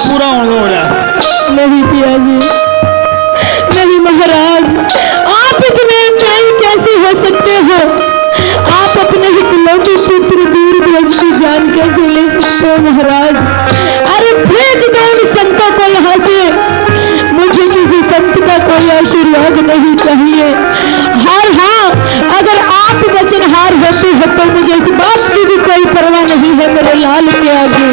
पूरा होने हो रहा है। नहीं पिया जी, नहीं महाराज, आप इतने अन्यायी कैसे हो सकते हो? आप अपने इकलौते पुत्र वीरध्वज की जान कैसे ले सकते हो महाराज? अरे भेज दो उन संतों को यहाँ से, मुझे किसी संत का कोई आशीर्वाद नहीं चाहिए। हाँ, अगर आप वचनहार होते हो तो मुझे इस बात की भी कोई परवाह नहीं है मेरे लाल के आगे।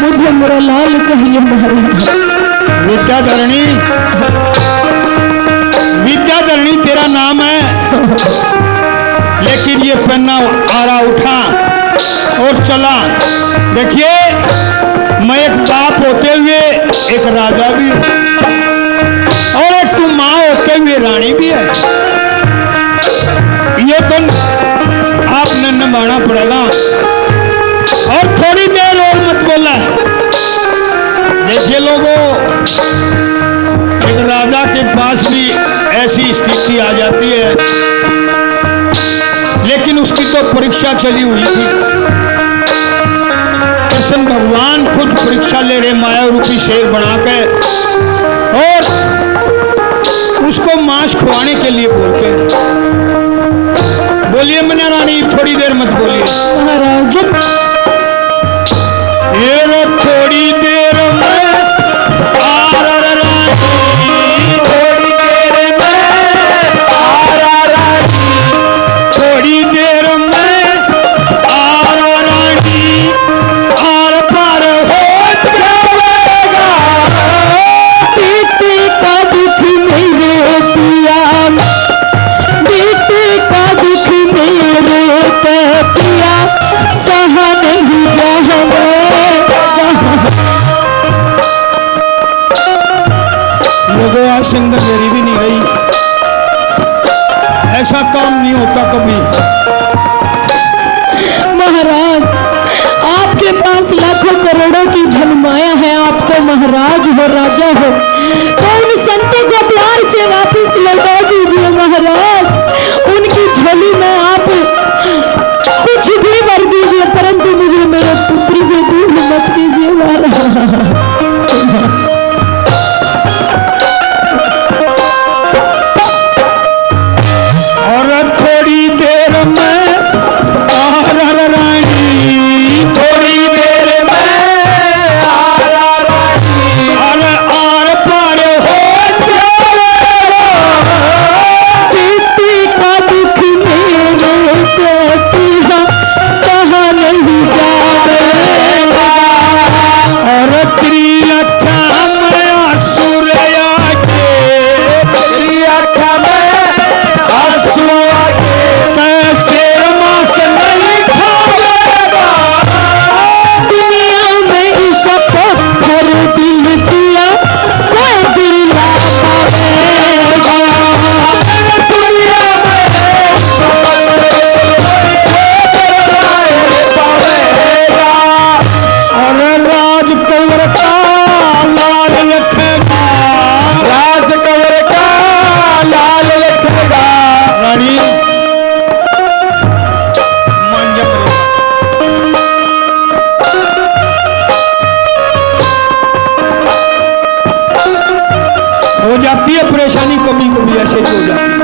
मुझे मेरा लाल चाहिए महाराज। विद्याधरणी, विद्याधरणी तेरा नाम है, लेकिन ये पन्ना आरा उठा और चला। देखिए, मैं एक बाप होते हुए एक राजा भी हूं और एक तू माँ होते हुए रानी भी है। ये तो आपने निभाना पड़ेगा और थोड़ी देर और मत बोला। देखिए लोगों, एक राजा के पास भी ऐसी स्थिति आ जाती है, लेकिन उसकी तो परीक्षा चली हुई थी। कृष्ण भगवान खुद परीक्षा ले रहे माया रूपी शेर बना के और उसको मांस खुआने के लिए बोल के। बोलिए मना रानी, थोड़ी देर मत बोलिए महाराज। ये थोड़ी देर में सिंगर मेरी भी नहीं गई। ऐसा काम नहीं होता कभी। महाराज, आपके पास लाखों करोड़ों की धनमाया है, आप तो महाराज हो, राजा हो, तो उन संतों को प्यार से वापस लौटा दीजिए महाराज। उनकी झोली में आप कुछ भी भर दीजिए, परंतु मुझे मेरे पुत्र से दूर मत कीजिए महाराज। हो जाती है परेशानी, कभी कभी ऐसे हो जाती है।